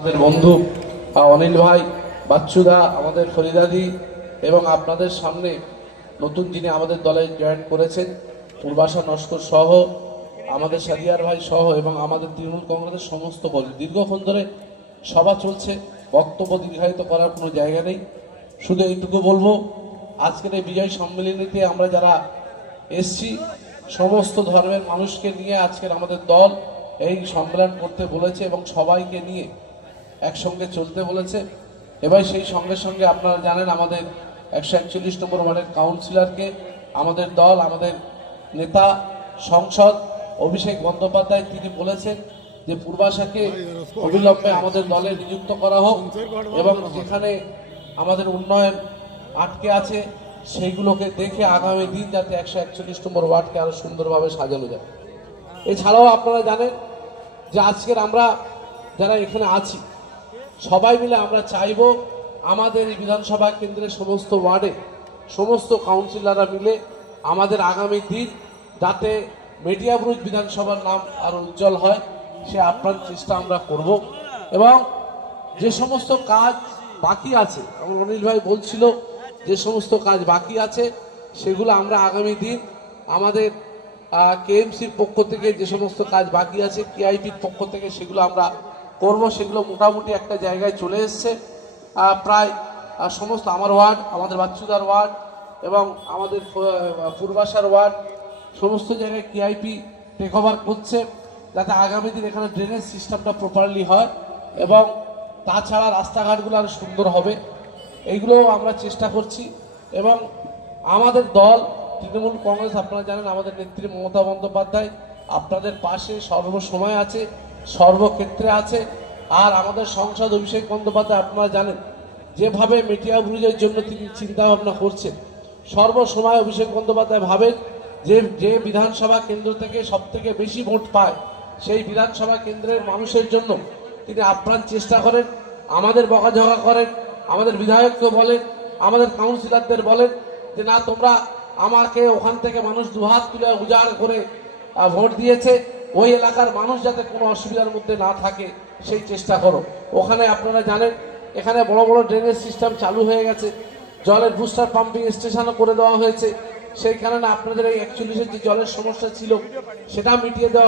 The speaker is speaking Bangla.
আমাদের বন্ধু অনিল ভাই, বাচ্চুদা, আমাদের ফরিদাদি এবং আপনাদের সামনে নতুন যিনি আমাদের দলে জয়েন করেছেন পূর্বাশা নস্কর সহ আমাদের সাদিয়ার ভাই সহ এবং আমাদের তৃণমূল কংগ্রেসের সমস্ত কর্মী। দীর্ঘক্ষণ ধরে সভা চলছে, বক্তব্য দীর্ঘায়িত করার কোনো জায়গা নেই। শুধু এইটুকু বলবো, আজকের এই বিজয় সম্মেলনীতে আমরা যারা এসছি সমস্ত ধর্মের মানুষকে নিয়ে আজকের আমাদের দল এই সম্মেলন করতে বলেছে এবং সবাইকে নিয়ে একসঙ্গে চলতে বলেছে। এবার সেই সঙ্গে সঙ্গে আপনারা জানেন আমাদের 141 নম্বর ওয়ার্ডের কাউন্সিলরকে আমাদের দল, আমাদের নেতা সংসদ অভিষেক বন্দ্যোপাধ্যায় তিনি বলেছেন যে পূর্বাশাকে অবিলম্বে আমাদের দলে নিযুক্ত করা হোক এবং যেখানে আমাদের উন্নয়ন আটকে আছে সেইগুলোকে দেখে আগামী দিন যাতে 141 নম্বর ওয়ার্ডকে আরো সুন্দরভাবে সাজানো যায়। এছাড়াও আপনারা জানেন যে আজকের আমরা যারা এখানে আছি সবাই মিলে আমরা চাইব আমাদের এই বিধানসভা কেন্দ্রের সমস্ত ওয়ার্ডে সমস্ত কাউন্সিলররা মিলে আমাদের আগামী দিন যাতে মেটিয়াবুরুজ বিধানসভার নাম আরো উজ্জ্বল হয় সে আপ্রাণ চেষ্টা আমরা করব। এবং যে সমস্ত কাজ বাকি আছে, আমার অনিল ভাই বলছিল যে সমস্ত কাজ বাকি আছে সেগুলো আমরা আগামী দিন আমাদের কেএমসির পক্ষ থেকে যে সমস্ত কাজ বাকি আছে, কেআইপির পক্ষ থেকে সেগুলো আমরা করব। সেগুলো মোটামুটি একটা জায়গায় চলে এসছে, প্রায় সমস্ত আমার ওয়ার্ড, আমাদের বাচ্চুদার ওয়ার্ড এবং আমাদের পূর্বাশার ওয়ার্ড সমস্ত জায়গায় কেআইপি টেক ওভার করছে যাতে আগামী দিন এখানে ড্রেনেজ সিস্টেমটা প্রপারলি হয় এবং তাছাড়া রাস্তাঘাটগুলো আরো সুন্দর হবে। এইগুলো আমরা চেষ্টা করছি এবং আমাদের দল তৃণমূল কংগ্রেস আপনারা জানেন আমাদের নেত্রী মমতা বন্দ্যোপাধ্যায় আপনাদের পাশে সর্বসময় আছে, সর্বক্ষেত্রে আছে। আর আমাদের সংসদ অভিষেক বন্দ্যোপাধ্যায় আপনারা জানেন যেভাবে মেটিয়াবুরুজের জন্য তিনি চিন্তা ভাবনা করছেন, সর্বসময় অভিষেক বন্দ্যোপাধ্যায় ভাবেন যে বিধানসভা কেন্দ্র থেকে সব থেকে বেশি ভোট পায় সেই বিধানসভা কেন্দ্রের মানুষের জন্য তিনি আপ্রাণ চেষ্টা করেন। আমাদের বকাঝকা করেন, আমাদের বিধায়ককে বলেন, আমাদের কাউন্সিলরদের বলেন যে না তোমরা আমাকে ওখান থেকে মানুষ দুহাত তুলে উজাড় করে ভোট দিয়েছে, ওই এলাকার মানুষ যাতে কোনো অসুবিধার মধ্যে না থাকে সেই চেষ্টা করো। ওখানে আপনারা জানেন এখানে বড় বড় ড্রেনেজ সিস্টেম চালু হয়ে গেছে, জলের বুস্টার পাম্পিং স্টেশনও করে দেওয়া হয়েছে। সেইখানে আপনাদের এই 41-এর যে জলের সমস্যা ছিল সেটা মিটিয়ে দেওয়া